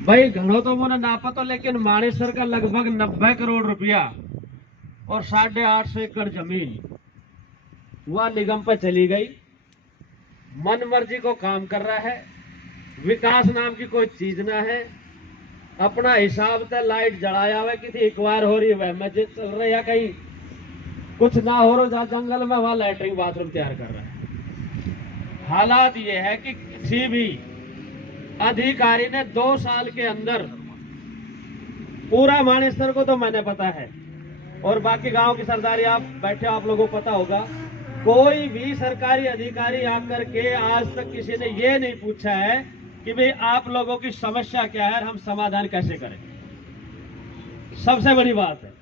भाई घणो तो मैंने नापा तो, लेकिन मानेसर का लगभग 90 करोड़ रुपया और 850 एकड़ जमीन वह निगम पर चली गई। मन मर्जी को काम कर रहा है, विकास नाम की कोई चीज ना है। अपना हिसाब से लाइट जलाया हुआ किसी एक बार हो रही है, मस्जिद चल रही है, कहीं कुछ ना हो रहा जहाँ जंगल में वहां लैट्रिन बाथरूम तैयार कर रहा है। हालात ये है कि किसी भी अधिकारी ने 2 साल के अंदर पूरा मानेसर को तो मैंने पता है, और बाकी गांव की सरदारी आप बैठे आप लोगों को पता होगा, कोई भी सरकारी अधिकारी आकर के आज तक किसी ने ये नहीं पूछा है कि भाई आप लोगों की समस्या क्या है, हम समाधान कैसे करें। सबसे बड़ी बात है,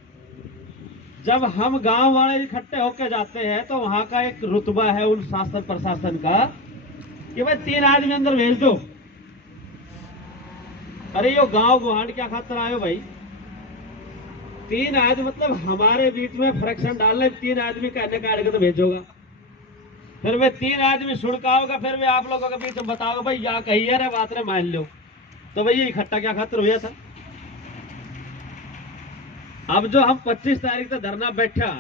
जब हम गांव वाले इकट्ठे होकर जाते हैं तो वहां का एक रुतबा है उन शासन प्रशासन का कि भाई 3 आदमी अंदर भेज दो। अरे यो गांव गुहांड क्या खातर आयो भाई? 3 आदमी मतलब हमारे बीच में फ्रैक्शन डालने 3 आदमी कहने काट के तो भेजोगा, फिर वे 3 आदमी सुड़काओगा, फिर वे आप लोगों के बीच में बताओगे भाई या कही रे बात रे मान लो। तो भाई ये इकट्ठा क्या खातर हुआ था? अब जो हम 25 तारीख तक धरना बैठा,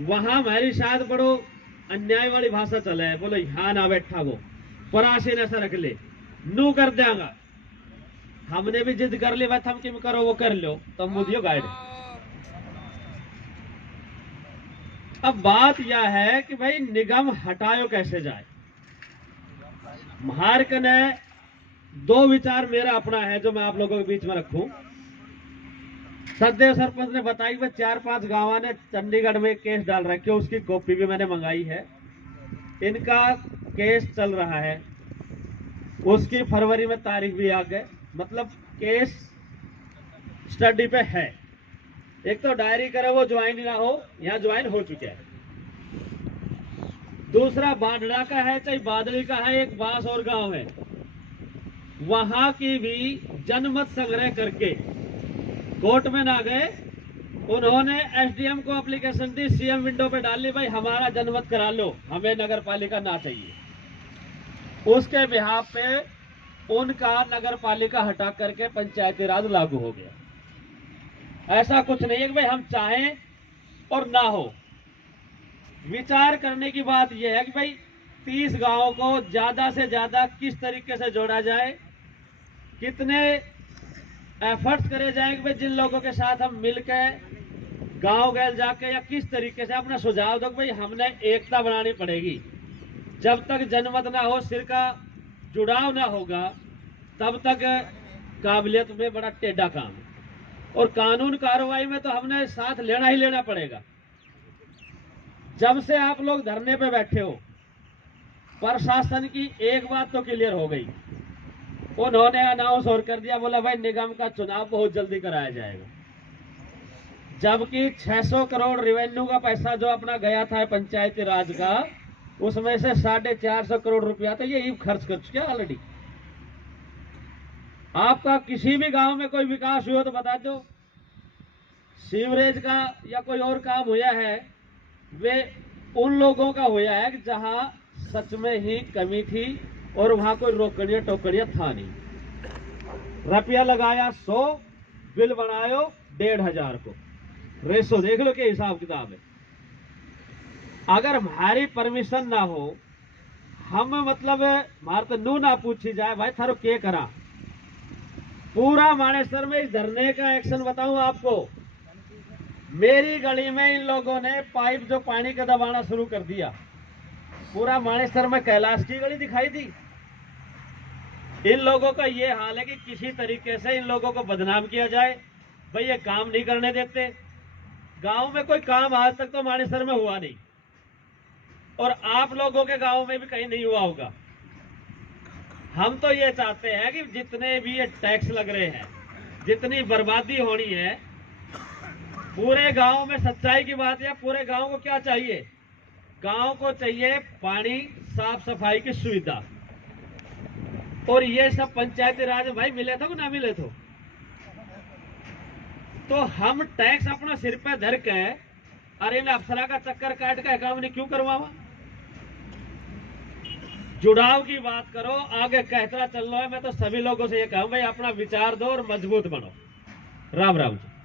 वहां हमारी शायद बड़ो अन्याय वाली भाषा चले है, बोलो यहाँ ना बैठा वो परासी न रख ले नू कर देगा। हमने भी जिद कर ली, भाई हम किम करो वो कर लो, तो मुझे गाइड। अब बात यह है कि भाई निगम हटायो कैसे जाए। मार्क ने 2 विचार मेरा अपना है जो मैं आप लोगों के बीच में रखूं। सदैव सरपंच ने बताई कि 4-5 गांव ने चंडीगढ़ में केस डाल रखे, उसकी कॉपी भी मैंने मंगाई है। इनका केस चल रहा है, उसकी फरवरी में तारीख भी आ गए, मतलब केस स्टडी पे है। एक तो डायरी करे वो ज्वाइन ना हो, यहाँ ज्वाइन हो चुके हैं। दूसरा बांडड़ा का है चाहे बादली का है, एक बास और गांव है, वहां की भी जनमत संग्रह करके कोर्ट में ना गए, उन्होंने एसडीएम को एप्लीकेशन दी, सीएम विंडो पे डाल ली, भाई हमारा जनमत करा लो, हमें नगर पालिका ना चाहिए। उसके बिहाफ पे उनका नगर पालिका हटा करके पंचायती राज लागू हो गया। ऐसा कुछ नहीं है कि भाई हम चाहें और ना हो। विचार करने की बात यह है कि भाई 30 गांवों को ज्यादा से ज्यादा किस तरीके से जोड़ा जाए, कितने एफर्ट्स करे जाएंगे भाई जिन लोगों के साथ हम मिलकर गांव गैल जाके, या किस तरीके से अपना सुझाव दो भाई हमने एकता बनानी पड़ेगी। जब तक जनमत ना हो, सिर का जुड़ाव ना होगा, तब तक काबिलियत में बड़ा टेढ़ा काम है। और कानून कार्रवाई में तो हमने साथ लेना ही लेना पड़ेगा। जब से आप लोग धरने पे बैठे हो, प्रशासन की एक बात तो क्लियर हो गई, उन्होंने अनाउंस और कर दिया, बोला भाई निगम का चुनाव बहुत जल्दी कराया जाएगा। जबकि 600 करोड़ रेवेन्यू का पैसा जो अपना गया था पंचायती राज का, उसमें से 450 करोड़ रुपया तो ये खर्च कर चुके ऑलरेडी। आपका किसी भी गांव में कोई विकास हुआ तो बता दो, सीवरेज का या कोई और काम हुआ है, वे उन लोगों का हुआ है कि जहां सच में ही कमी थी और वहां कोई रोकड़िया टोकड़िया था नहीं। रुपया लगाया 100, बिल बनायो 1,500 को, रेशो देख लो के हिसाब किताब है। अगर हमारी परमिशन ना हो, हम मतलब हमारे तो नू ना पूछी जाए भाई थारो के करा, पूरा मानेसर में इस धरने का एक्शन बताऊं आपको। मेरी गली में इन लोगों ने पाइप जो पानी का दबाना शुरू कर दिया, पूरा मानेसर में कैलाश की गली दिखाई दी। इन लोगों का ये हाल है कि किसी तरीके से इन लोगों को बदनाम किया जाए, भाई ये काम नहीं करने देते। गांव में कोई काम आज तक तो मानेसर में हुआ नहीं, और आप लोगों के गांव में भी कहीं नहीं हुआ होगा। हम तो ये चाहते हैं कि जितने भी ये टैक्स लग रहे हैं, जितनी बर्बादी होनी है, पूरे गांव में सच्चाई की बात है, पूरे गांव को क्या चाहिए? गांव को चाहिए पानी, साफ सफाई की सुविधा, और ये सब पंचायती राज भाई मिले थे ना मिले तो हम टैक्स अपना सिर पे धर के अरे इन अफसरा का चक्कर काट के काम नहीं क्यों करवावा? जुड़ाव की बात करो, आगे कहता चल रहा है। मैं तो सभी लोगों से ये कहूँ भाई अपना विचार दो और मजबूत बनो। राम राम जी।